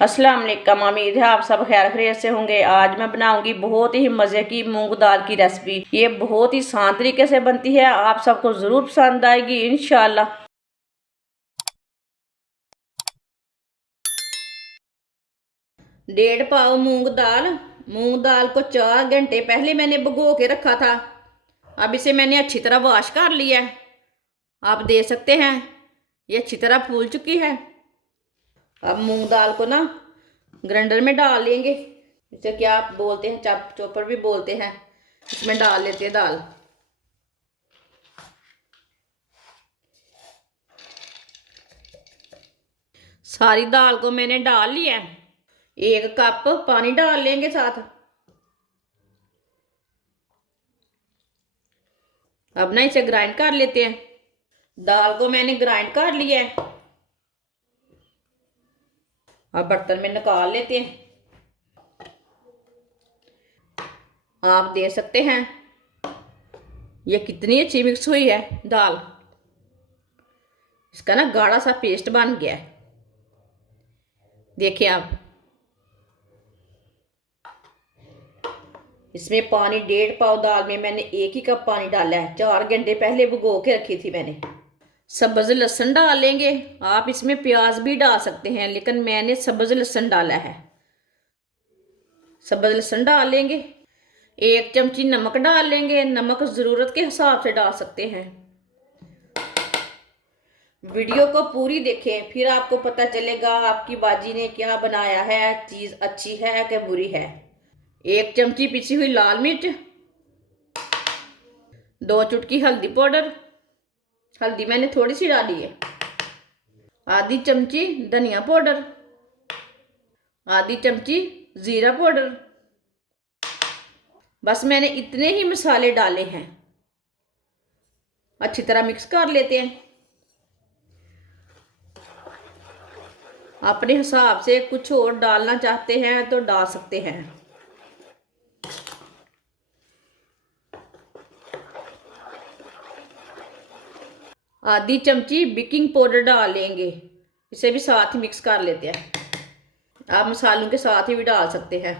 अस्सलाम वालेकुम। उम्मीद है आप सब खैर खैरियत से होंगे। आज मैं बनाऊंगी बहुत ही मज़े की मूंग दाल की रेसिपी। ये बहुत ही आसान तरीके से बनती है, आप सबको ज़रूर पसंद आएगी इंशाल्लाह। 1.5 पाव मूंग दाल। मूंग दाल को 4 घंटे पहले मैंने भिगो के रखा था। अब इसे मैंने अच्छी तरह वॉश कर लिया है। आप देख सकते हैं ये अच्छी तरह फूल चुकी है। अब मूंग दाल को ना ग्राइंडर में डाल लेंगे। इसे क्या आप बोलते हैं, चॉपर भी बोलते हैं। इसमें डाल लेते हैं दाल। सारी दाल को मैंने डाल लिया है। 1 कप पानी डाल लेंगे साथ। अब ना इसे ग्राइंड कर लेते हैं। दाल को मैंने ग्राइंड कर लिया है। अब बर्तन में निकाल लेते हैं। आप देख सकते हैं ये कितनी अच्छी मिक्स हुई है दाल। इसका ना गाढ़ा सा पेस्ट बन गया है, देखिए आप। इसमें पानी 1.5 पाव दाल में मैंने 1 ही कप पानी डाला है। 4 घंटे पहले भिगो के रखी थी मैंने। सब्ज लहसुन डाल लेंगे। आप इसमें प्याज भी डाल सकते हैं, लेकिन मैंने सब्ज लहसुन डाला है। सब्ज लहसुन डाल लेंगे। 1 चमची नमक डाल लेंगे। नमक ज़रूरत के हिसाब से डाल सकते हैं। वीडियो को पूरी देखें, फिर आपको पता चलेगा आपकी बाजी ने क्या बनाया है, चीज़ अच्छी है कि बुरी है। 1 चमची पिसी हुई लाल मिर्च, 2 चुटकी हल्दी पाउडर। हल्दी मैंने थोड़ी सी डाली है। आधी चमची धनिया पाउडर, आधी चमची जीरा पाउडर। बस मैंने इतने ही मसाले डाले हैं। अच्छी तरह मिक्स कर लेते हैं। अपने हिसाब से कुछ और डालना चाहते हैं तो डाल सकते हैं। आधी चमची बेकिंग पाउडर डाल लेंगे। इसे भी साथ ही मिक्स कर लेते हैं। आप मसालों के साथ ही भी डाल सकते हैं।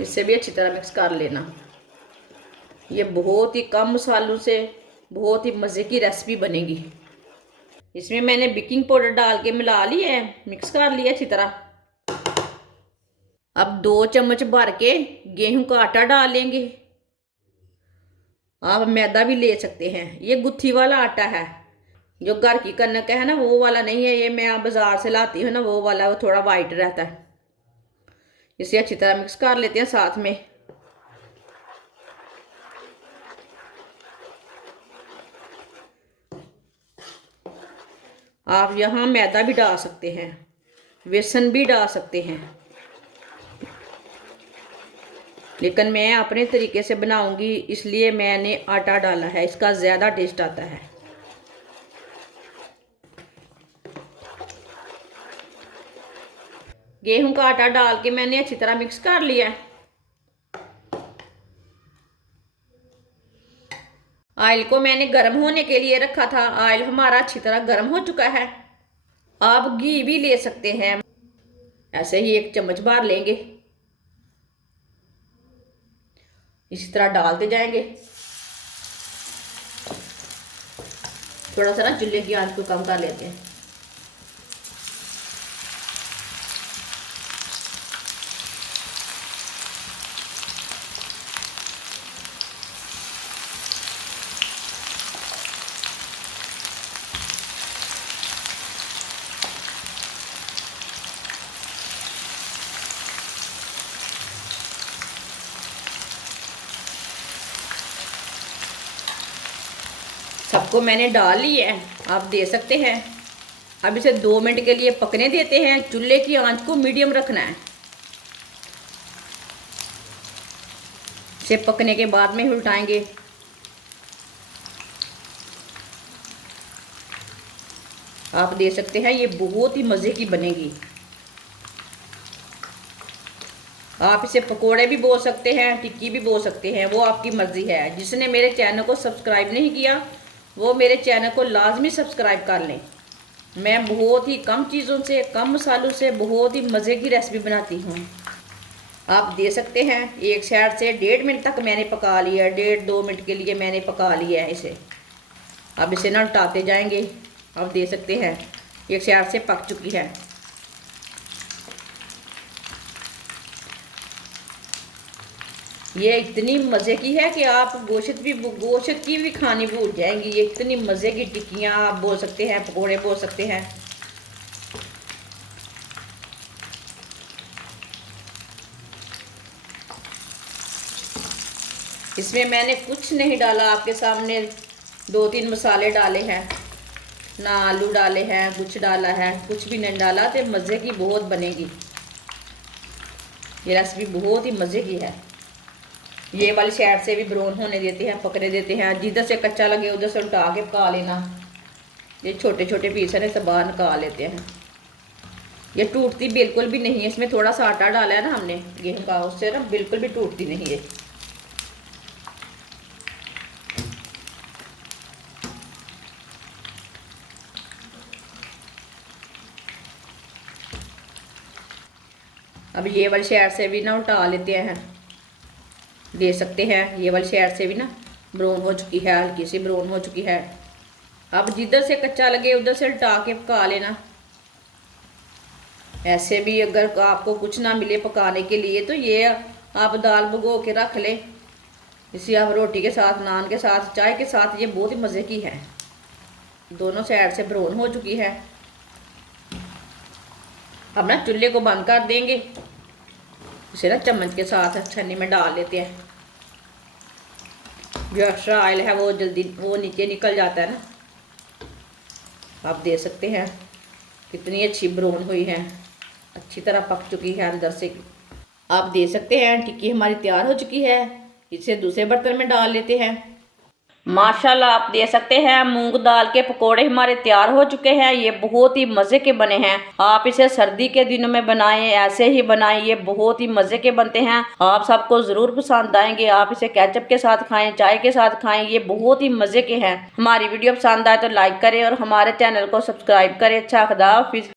इससे भी अच्छी तरह मिक्स कर लेना। ये बहुत ही कम मसालों से बहुत ही मज़े की रेसिपी बनेगी। इसमें मैंने बेकिंग पाउडर डाल के मिला लिया है, मिक्स कर लिया अच्छी तरह। अब 2 चम्मच भर के गेहूं का आटा डाल लेंगे। आप मैदा भी ले सकते हैं। ये गुत्थी वाला आटा है, जो घर की कनक है ना, वो वाला नहीं है। ये मैं बाजार से लाती हूँ ना, वो वाला, वो थोड़ा वाइट रहता है। इसे अच्छी तरह मिक्स कर लेते हैं साथ में। आप यहाँ मैदा भी डाल सकते हैं, बेसन भी डाल सकते हैं, लेकिन मैं अपने तरीके से बनाऊंगी इसलिए मैंने आटा डाला है। इसका ज़्यादा टेस्ट आता है। गेहूं का आटा डाल के मैंने अच्छी तरह मिक्स कर लिया है। ऑयल को मैंने गर्म होने के लिए रखा था। ऑयल हमारा अच्छी तरह गर्म हो चुका है। आप घी भी ले सकते हैं। ऐसे ही 1 चम्मच भर लेंगे। इसी तरह डालते जाएंगे। थोड़ा सा ना चूल्हे की आंच को कम कर लेते हैं। सबको मैंने डाल लिया है, आप दे सकते हैं। अब इसे 2 मिनट के लिए पकने देते हैं। चूल्हे की आंच को मीडियम रखना है। इसे पकने के बाद में उल्टाएंगे। आप दे सकते हैं, ये बहुत ही मज़े की बनेगी। आप इसे पकोड़े भी बोल सकते हैं, टिक्की भी बोल सकते हैं, वो आपकी मर्ज़ी है। जिसने मेरे चैनल को सब्सक्राइब नहीं किया वो मेरे चैनल को लाजमी सब्सक्राइब कर लें। मैं बहुत ही कम चीज़ों से, कम मसालों से बहुत ही मज़े की रेसिपी बनाती हूँ। आप दे सकते हैं। एक साइड से 1.5 मिनट तक मैंने पका लिया, 1.5-2 मिनट के लिए मैंने पका लिया है इसे। अब इसे ना उल्टाते जाएंगे। आप दे सकते हैं एक साइड से पक चुकी है। ये इतनी मज़े की है कि आप गोश्त की भी खानी भूल जाएंगी। ये इतनी मज़े की टिक्कियाँ आप बोल सकते हैं, पकोड़े बोल सकते हैं। इसमें मैंने कुछ नहीं डाला, आपके सामने 2-3 मसाले डाले हैं, ना आलू डाले हैं, कुछ डाला है, कुछ भी नहीं डाला। तो मज़े की बहुत बनेगी। ये रेसिपी बहुत ही मज़े की है। ये वाली साइड से भी ब्राउन होने देते हैं, पकने देते हैं। जिधर से कच्चा लगे उधर से उल्टा के पका लेना। ये छोटे छोटे पीस है, सब बाहर निकाल लेते हैं। ये टूटती बिल्कुल भी नहीं है। इसमें थोड़ा सा आटा डाला है ना हमने गेहूं का, उससे ना बिल्कुल भी टूटती नहीं है। अब ये वाली साइड से भी ना उल्टा लेते हैं, दे सकते हैं। ये वाली साइड से भी ना ब्राउन हो चुकी है, हल्की सी ब्राउन हो चुकी है। अब जिधर से कच्चा लगे उधर से उल्टा के पका लेना। ऐसे भी अगर आपको कुछ ना मिले पकाने के लिए तो ये आप दाल भिगो के रख ले। इसी आप रोटी के साथ, नान के साथ, चाय के साथ, ये बहुत ही मज़े की है। दोनों साइड से ब्राउन हो चुकी है। अब ना चूल्हे को बंद कर देंगे। इसे ना चम्मच के साथ छन्नी में डाल लेते हैं। जो एक्स्ट्रा ऑयल है वो जल्दी वो नीचे निकल जाता है ना। आप दे सकते हैं कितनी अच्छी ब्राउन हुई है, अच्छी तरह पक चुकी है अंदर से। आप दे सकते हैं टिक्की हमारी तैयार हो चुकी है। इसे दूसरे बर्तन में डाल लेते हैं। माशाल्लाह आप दे सकते हैं मूंग दाल के पकोड़े हमारे तैयार हो चुके हैं। ये बहुत ही मज़े के बने हैं। आप इसे सर्दी के दिनों में बनाएं, ऐसे ही बनाएं, ये बहुत ही मज़े के बनते हैं। आप सबको ज़रूर पसंद आएंगे। आप इसे केचप के साथ खाएं, चाय के साथ खाएं, ये बहुत ही मज़े के हैं। हमारी वीडियो पसंद आए तो लाइक करें और हमारे चैनल को सब्सक्राइब करें। अच्छा, खुदा हाफिज़।